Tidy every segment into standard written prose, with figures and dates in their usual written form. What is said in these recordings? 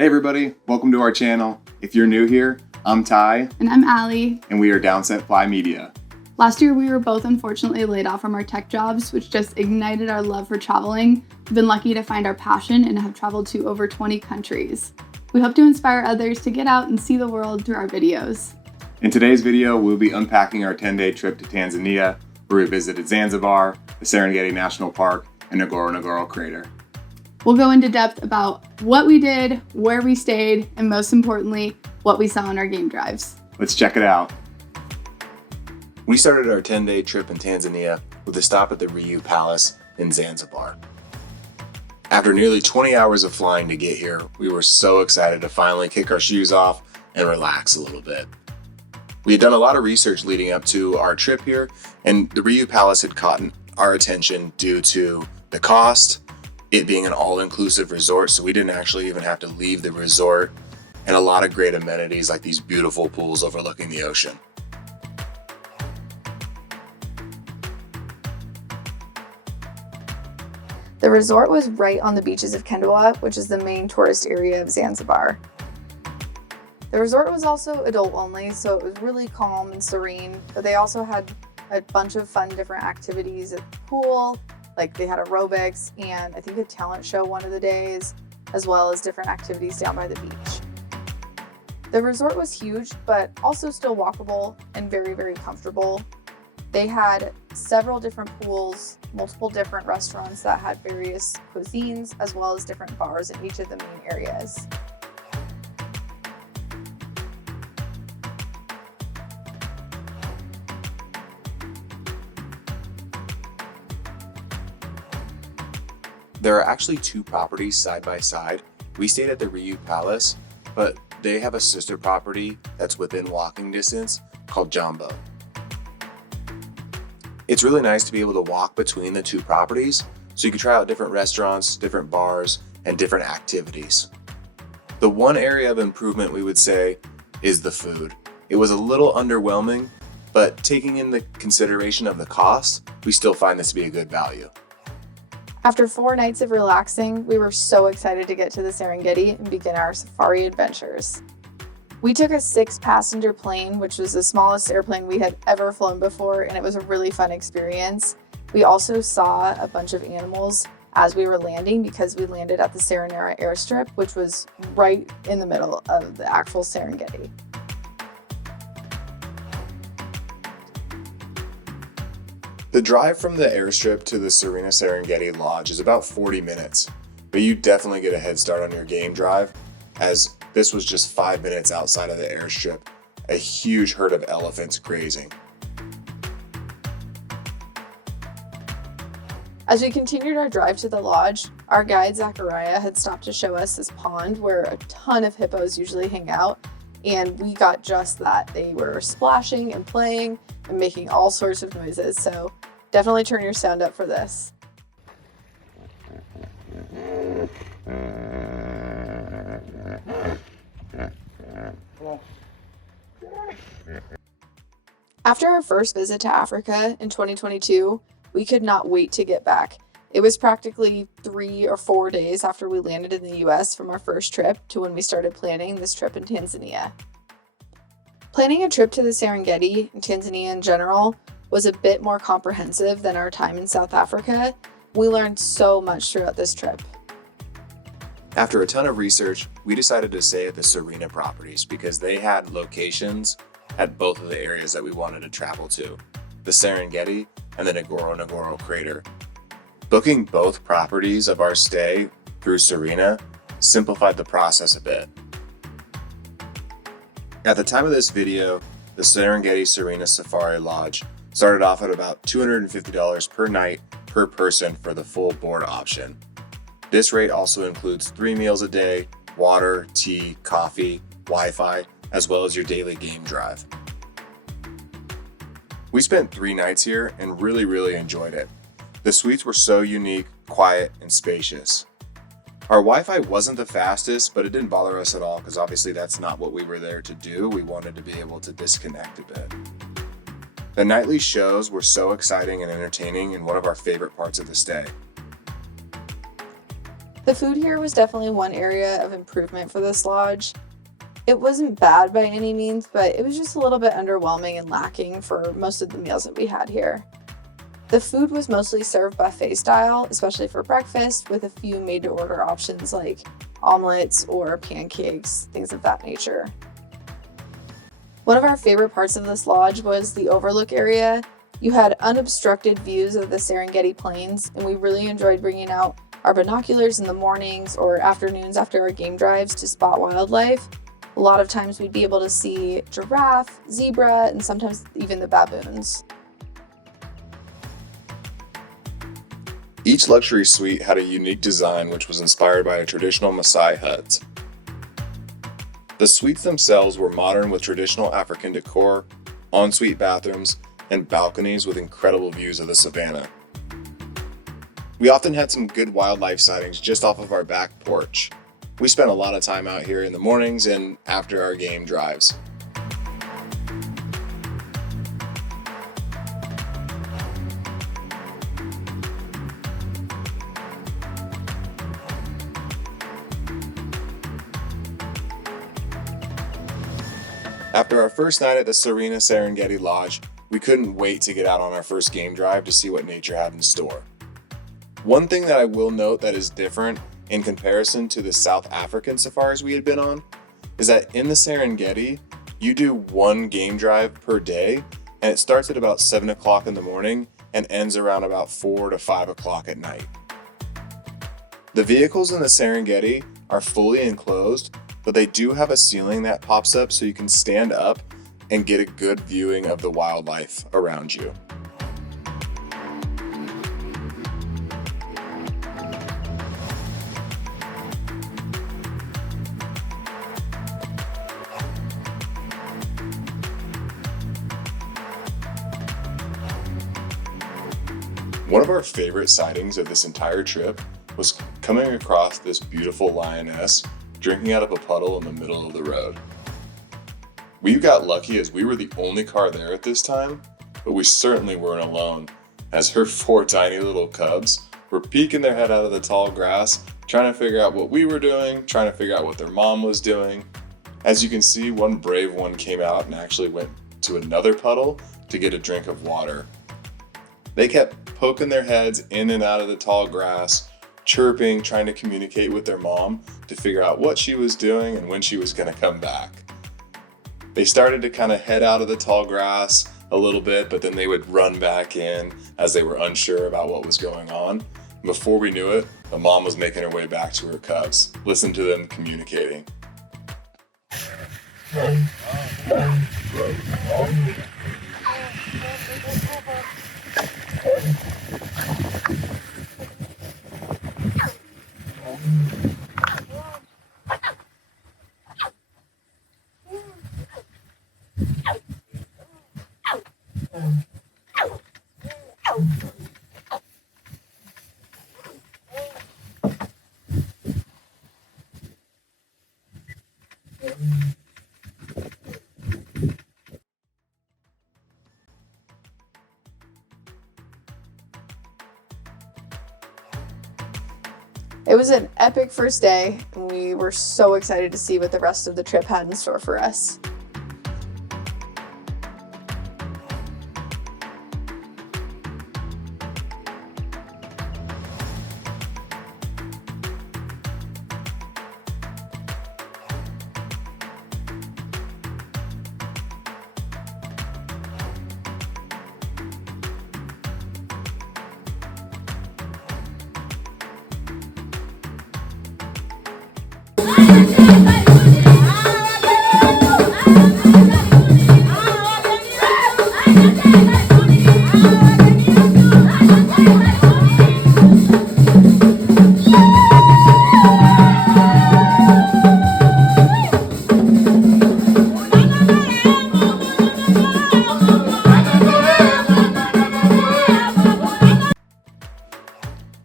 Hey everybody, welcome to our channel. If you're new here, I'm Ty. And I'm Allie. And we are Downset Fly Media. Last year we were both unfortunately laid off from our tech jobs, which just ignited our love for traveling. We've been lucky to find our passion and have traveled to over 20 countries. We hope to inspire others to get out and see the world through our videos. In today's video, we'll be unpacking our 10-day trip to Tanzania, where we visited Zanzibar, the Serengeti National Park, and Ngorongoro Crater. We'll go into depth about what we did, where we stayed, and most importantly, what we saw on our game drives. Let's check it out. We started our 10-day trip in Tanzania with a stop at the Riu Palace in Zanzibar. After nearly 20 hours of flying to get here, we were so excited to finally kick our shoes off and relax a little bit. We had done a lot of research leading up to our trip here, and the Riu Palace had caught our attention due to the cost, it being an all-inclusive resort, so we didn't actually even have to leave the resort, and a lot of great amenities like these beautiful pools overlooking the ocean. The resort was right on the beaches of Kendwa, which is the main tourist area of Zanzibar. The resort was also adult only, so it was really calm and serene, but they also had a bunch of fun different activities at the pool. Like they had aerobics and I think a talent show one of the days, as well as different activities down by the beach. The resort was huge, but also still walkable and very, very comfortable. They had several different pools, multiple different restaurants that had various cuisines, as well as different bars in each of the main areas. There are actually two properties side by side. We stayed at the Riu Palace, but they have a sister property that's within walking distance called Jambo. It's really nice to be able to walk between the two properties, so you can try out different restaurants, different bars, and different activities. The one area of improvement we would say is the food. It was a little underwhelming, but taking into consideration of the cost, we still find this to be a good value. After 4 nights of relaxing, we were so excited to get to the Serengeti and begin our safari adventures. We took a 6-passenger plane, which was the smallest airplane we had ever flown before, and it was a really fun experience. We also saw a bunch of animals as we were landing because we landed at the Serena airstrip, which was right in the middle of the actual Serengeti. The drive from the airstrip to the Serena Serengeti Lodge is about 40 minutes, but you definitely get a head start on your game drive, as this was just 5 minutes outside of the airstrip, a huge herd of elephants grazing. As we continued our drive to the lodge, our guide Zachariah had stopped to show us this pond where a ton of hippos usually hang out, and we got just that. They were splashing and playing and making all sorts of noises, so definitely turn your sound up for this. After our first visit to Africa in 2022, we could not wait to get back. It was practically 3 or 4 days after we landed in the US from our first trip to when we started planning this trip in Tanzania. Planning a trip to the Serengeti and Tanzania in general was a bit more comprehensive than our time in South Africa. We learned so much throughout this trip. After a ton of research, we decided to stay at the Serena properties because they had locations at both of the areas that we wanted to travel to, the Serengeti and the Ngorongoro Crater. Booking both properties of our stay through Serena simplified the process a bit. At the time of this video, the Serengeti Serena Safari Lodge started off at about $250 per night per person for the full board option. This rate also includes 3 meals a day, water, tea, coffee, Wi-Fi, as well as your daily game drive. We spent 3 nights here and really enjoyed it. The suites were so unique, quiet, and spacious. Our Wi-Fi wasn't the fastest, but it didn't bother us at all because obviously that's not what we were there to do. We wanted to be able to disconnect a bit. The nightly shows were so exciting and entertaining and one of our favorite parts of the stay. The food here was definitely one area of improvement for this lodge. It wasn't bad by any means, but it was just a little bit underwhelming and lacking for most of the meals that we had here. The food was mostly served buffet style, especially for breakfast, with a few made-to-order options like omelets or pancakes, things of that nature. One of our favorite parts of this lodge was the overlook area. You had unobstructed views of the Serengeti Plains, and we really enjoyed bringing out our binoculars in the mornings or afternoons after our game drives to spot wildlife. A lot of times we'd be able to see giraffe, zebra, and sometimes even the baboons. Each luxury suite had a unique design which was inspired by a traditional Maasai hut. The suites themselves were modern with traditional African decor, ensuite bathrooms, and balconies with incredible views of the savannah. We often had some good wildlife sightings just off of our back porch. We spent a lot of time out here in the mornings and after our game drives. After our first night at the Serengeti Lodge, we couldn't wait to get out on our first game drive to see what nature had in store. One thing that I will note that is different in comparison to the South African safaris we had been on is that in the Serengeti, you do one game drive per day, and it starts at about 7 o'clock in the morning and ends around about 4 to 5 o'clock at night. The vehicles in the Serengeti are fully enclosed, but they do have a ceiling that pops up so you can stand up and get a good viewing of the wildlife around you. One of our favorite sightings of this entire trip was coming across this beautiful lioness drinking out of a puddle in the middle of the road. We got lucky as we were the only car there at this time, but we certainly weren't alone, as her 4 tiny little cubs were peeking their head out of the tall grass, trying to figure out what we were doing, trying to figure out what their mom was doing. As you can see, one brave one came out and actually went to another puddle to get a drink of water. They kept poking their heads in and out of the tall grass, chirping, trying to communicate with their mom to figure out what she was doing and when she was going to come back. They started to kind of head out of the tall grass a little bit, but then they would run back in as they were unsure about what was going on. And before we knew it, the mom was making her way back to her cubs. Listen to them communicating. It was an epic first day, and we were so excited to see what the rest of the trip had in store for us.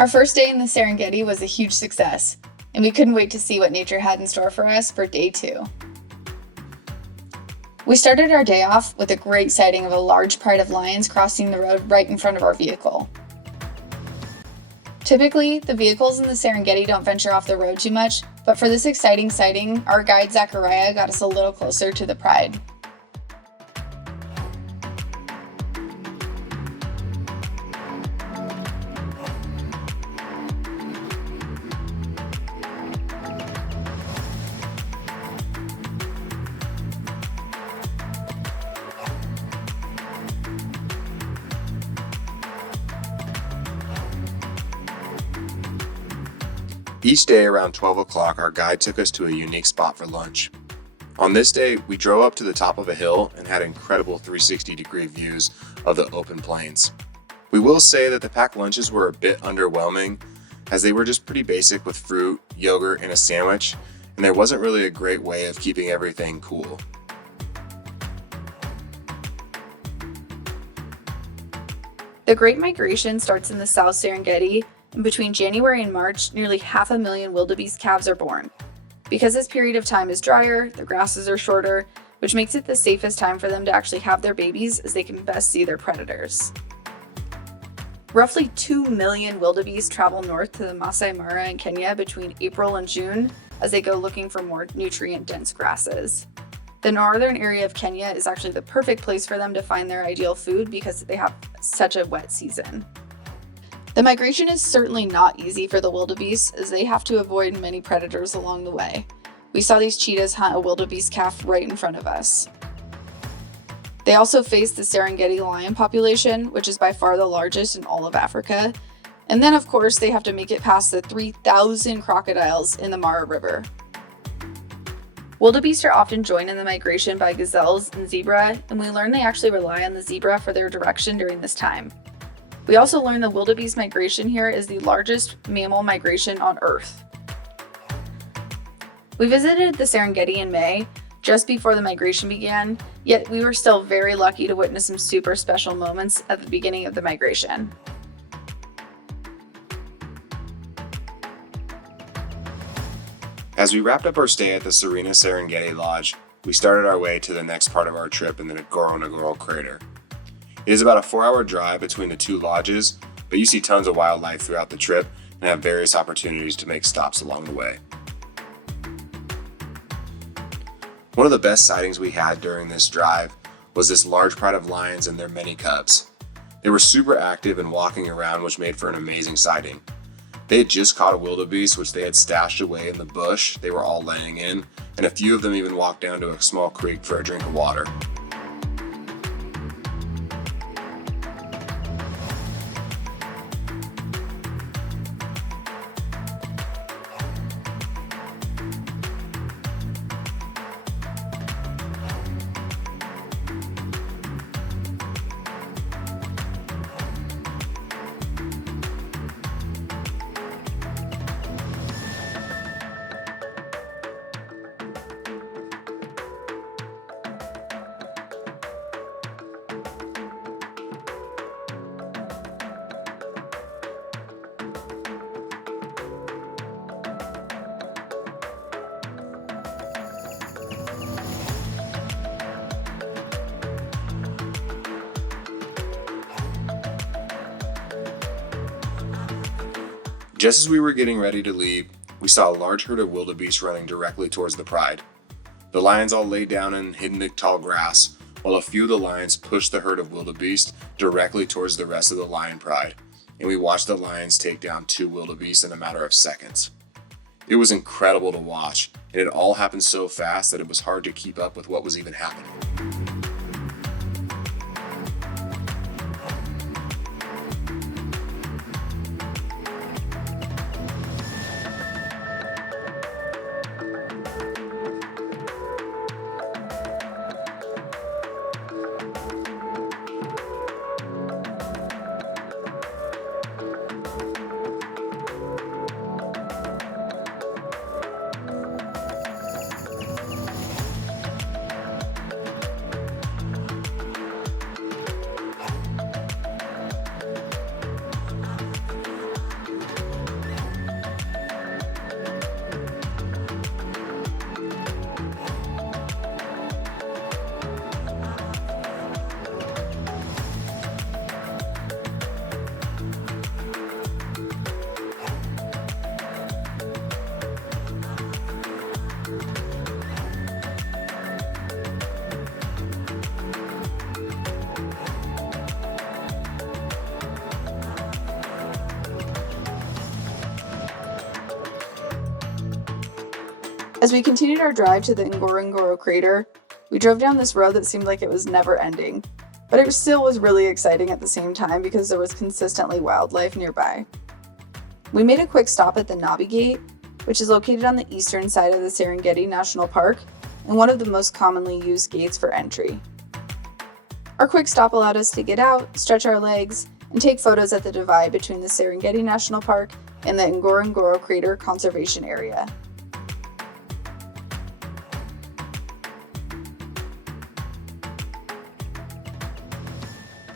Our first day in the Serengeti was a huge success, and we couldn't wait to see what nature had in store for us for day 2. We started our day off with a great sighting of a large pride of lions crossing the road right in front of our vehicle. Typically, the vehicles in the Serengeti don't venture off the road too much, but for this exciting sighting, our guide Zachariah got us a little closer to the pride. Each day around 12 o'clock, our guide took us to a unique spot for lunch. On this day, we drove up to the top of a hill and had incredible 360-degree views of the open plains. We will say that the packed lunches were a bit underwhelming, as they were just pretty basic with fruit, yogurt, and a sandwich, and there wasn't really a great way of keeping everything cool. The Great Migration starts in the South Serengeti, and between January and March, nearly 500,000 wildebeest calves are born. Because this period of time is drier, the grasses are shorter, which makes it the safest time for them to actually have their babies, as they can best see their predators. Roughly 2 million wildebeest travel north to the Maasai Mara in Kenya between April and June, as they go looking for more nutrient-dense grasses. The northern area of Kenya is actually the perfect place for them to find their ideal food because they have such a wet season. The migration is certainly not easy for the wildebeest, as they have to avoid many predators along the way. We saw these cheetahs hunt a wildebeest calf right in front of us. They also face the Serengeti lion population, which is by far the largest in all of Africa. And then, of course, they have to make it past the 3,000 crocodiles in the Mara River. Wildebeest are often joined in the migration by gazelles and zebra, and we learn they actually rely on the zebra for their direction during this time. We also learned the wildebeest migration here is the largest mammal migration on Earth. We visited the Serengeti in May, just before the migration began, yet we were still very lucky to witness some super special moments at the beginning of the migration. As we wrapped up our stay at the Serena Serengeti Lodge, we started our way to the next part of our trip in the Ngorongoro Crater. It is about a 4-hour drive between the two lodges, but you see tons of wildlife throughout the trip and have various opportunities to make stops along the way. One of the best sightings we had during this drive was this large pride of lions and their many cubs. They were super active and walking around, which made for an amazing sighting. They had just caught a wildebeest, which they had stashed away in the bush they were all laying in, and a few of them even walked down to a small creek for a drink of water. Just as we were getting ready to leave, we saw a large herd of wildebeest running directly towards the pride. The lions all lay down and hid in the tall grass, while a few of the lions pushed the herd of wildebeest directly towards the rest of the lion pride, and we watched the lions take down 2 wildebeest in a matter of seconds. It was incredible to watch, and it all happened so fast that it was hard to keep up with what was even happening. As we continued our drive to the Ngorongoro Crater, we drove down this road that seemed like it was never ending, but it still was really exciting at the same time because there was consistently wildlife nearby. We made a quick stop at the Nabi Gate, which is located on the eastern side of the Serengeti National Park and one of the most commonly used gates for entry. Our quick stop allowed us to get out, stretch our legs, and take photos at the divide between the Serengeti National Park and the Ngorongoro Crater Conservation Area.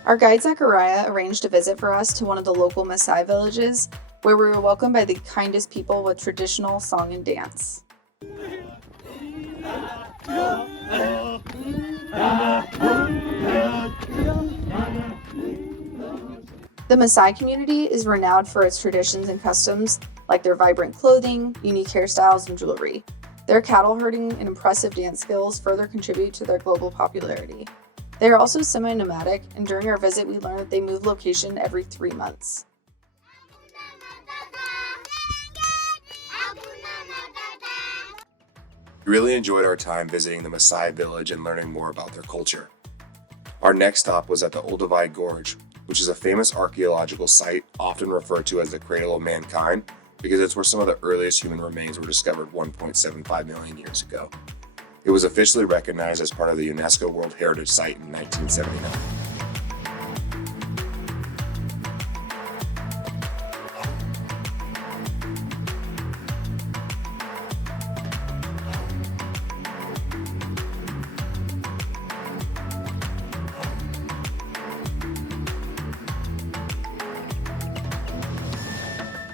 Our guide Zachariah arranged a visit for us to one of the local Maasai villages, where we were welcomed by the kindest people with traditional song and dance. The Maasai community is renowned for its traditions and customs, like their vibrant clothing, unique hairstyles, and jewelry. Their cattle herding and impressive dance skills further contribute to their global popularity. They are also semi-nomadic, and during our visit we learned that they move location every 3 months. We really enjoyed our time visiting the Maasai village and learning more about their culture. Our next stop was at the Olduvai Gorge, which is a famous archaeological site often referred to as the Cradle of Humankind because it's where some of the earliest human remains were discovered 1.75 million years ago. It was officially recognized as part of the UNESCO World Heritage Site in 1979.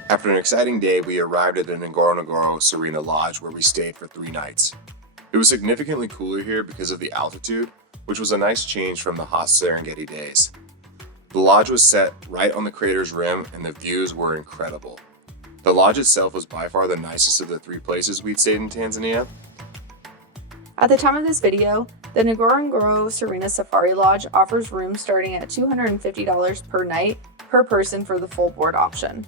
After an exciting day, we arrived at the Ngorongoro Serena Lodge where we stayed for 3 nights. It was significantly cooler here because of the altitude, which was a nice change from the hot Serengeti days. The lodge was set right on the crater's rim and the views were incredible. The lodge itself was by far the nicest of the 3 places we'd stayed in Tanzania. At the time of this video, the Ngorongoro Serena Safari Lodge offers rooms starting at $250 per night per person for the full board option.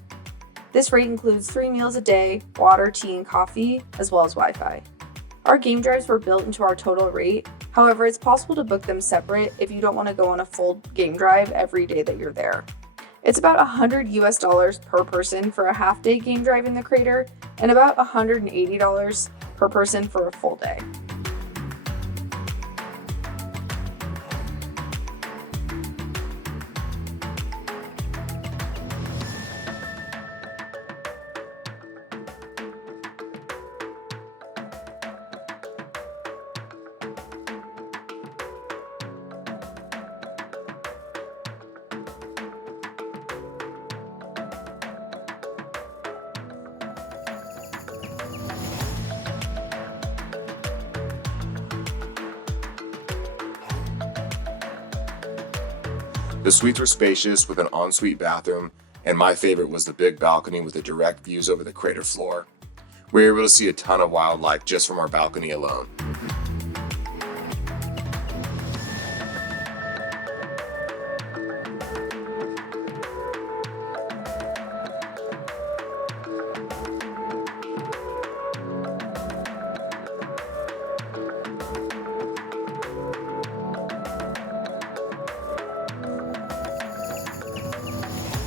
This rate includes 3 meals a day, water, tea, and coffee, as well as Wi-Fi. Our game drives were built into our total rate. However, it's possible to book them separate if you don't want to go on a full game drive every day that you're there. It's about $100 per person for a half-day game drive in the crater, and about $180 per person for a full day. The suites were spacious with an ensuite bathroom, and my favorite was the big balcony with the direct views over the crater floor. We were able to see a ton of wildlife just from our balcony alone.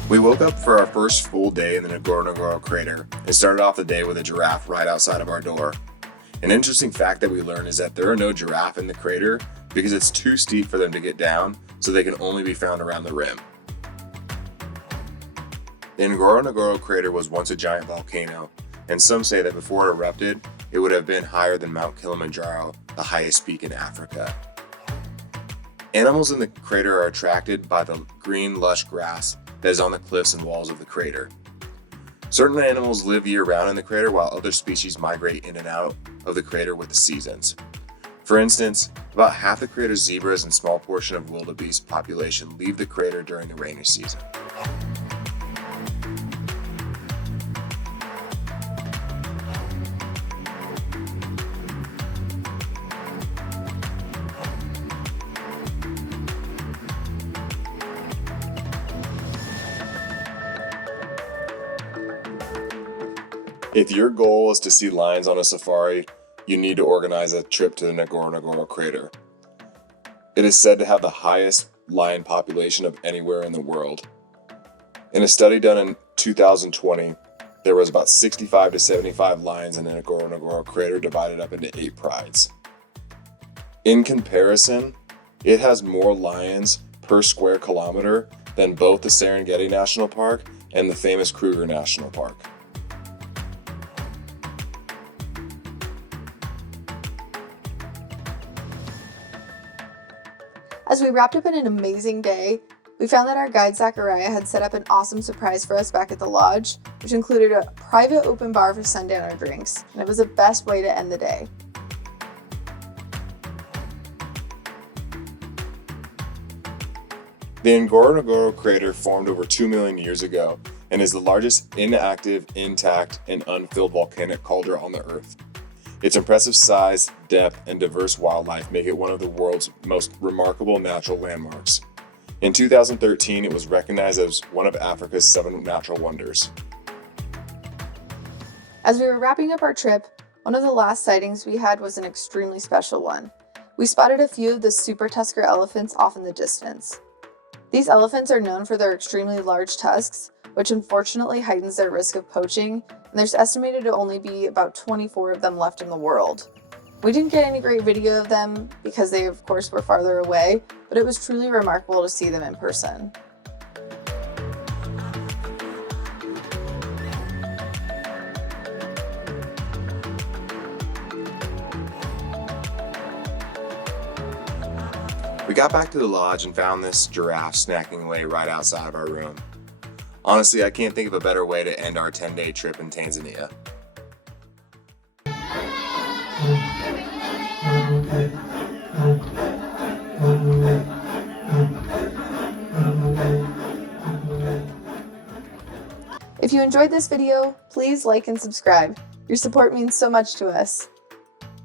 We woke up for our first full day in the Ngorongoro Crater and started off the day with a giraffe right outside of our door. An interesting fact that we learned is that there are no giraffe in the crater because it's too steep for them to get down, so they can only be found around the rim. The Ngorongoro Crater was once a giant volcano, and some say that before it erupted, it would have been higher than Mount Kilimanjaro, the highest peak in Africa. Animals in the crater are attracted by the green, lush grass that is on the cliffs and walls of the crater. Certain animals live year-round in the crater while other species migrate in and out of the crater with the seasons. For instance, about half the crater's zebras and small portion of wildebeest population leave the crater during the rainy season. If your goal is to see lions on a safari, you need to organize a trip to the Ngorongoro Crater. It is said to have the highest lion population of anywhere in the world. In a study done in 2020, there was about 65 to 75 lions in the Ngorongoro Crater divided up into 8 prides. In comparison, it has more lions per square kilometer than both the Serengeti National Park and the famous Kruger National Park. As we wrapped up in an amazing day, we found that our guide Zachariah had set up an awesome surprise for us back at the lodge, which included a private open bar for sundowner drinks, and it was the best way to end the day. The Ngorongoro Crater formed over 2 million years ago and is the largest inactive, intact, and unfilled volcanic caldera on the Earth. Its impressive size, depth, and diverse wildlife make it one of the world's most remarkable natural landmarks. In 2013, it was recognized as one of Africa's 7 natural wonders. As we were wrapping up our trip, one of the last sightings we had was an extremely special one. We spotted a few of the super tusker elephants off in the distance. These elephants are known for their extremely large tusks, which unfortunately heightens their risk of poaching, and there's estimated to only be about 24 of them left in the world. We didn't get any great video of them because they of course were farther away, but it was truly remarkable to see them in person. We got back to the lodge and found this giraffe snacking away right outside of our room. Honestly, I can't think of a better way to end our 10-day trip in Tanzania. If you enjoyed this video, please like and subscribe. Your support means so much to us.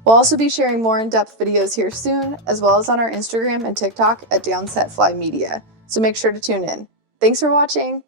We'll also be sharing more in-depth videos here soon, as well as on our Instagram and TikTok at DownsetFlyMedia, so make sure to tune in. Thanks for watching!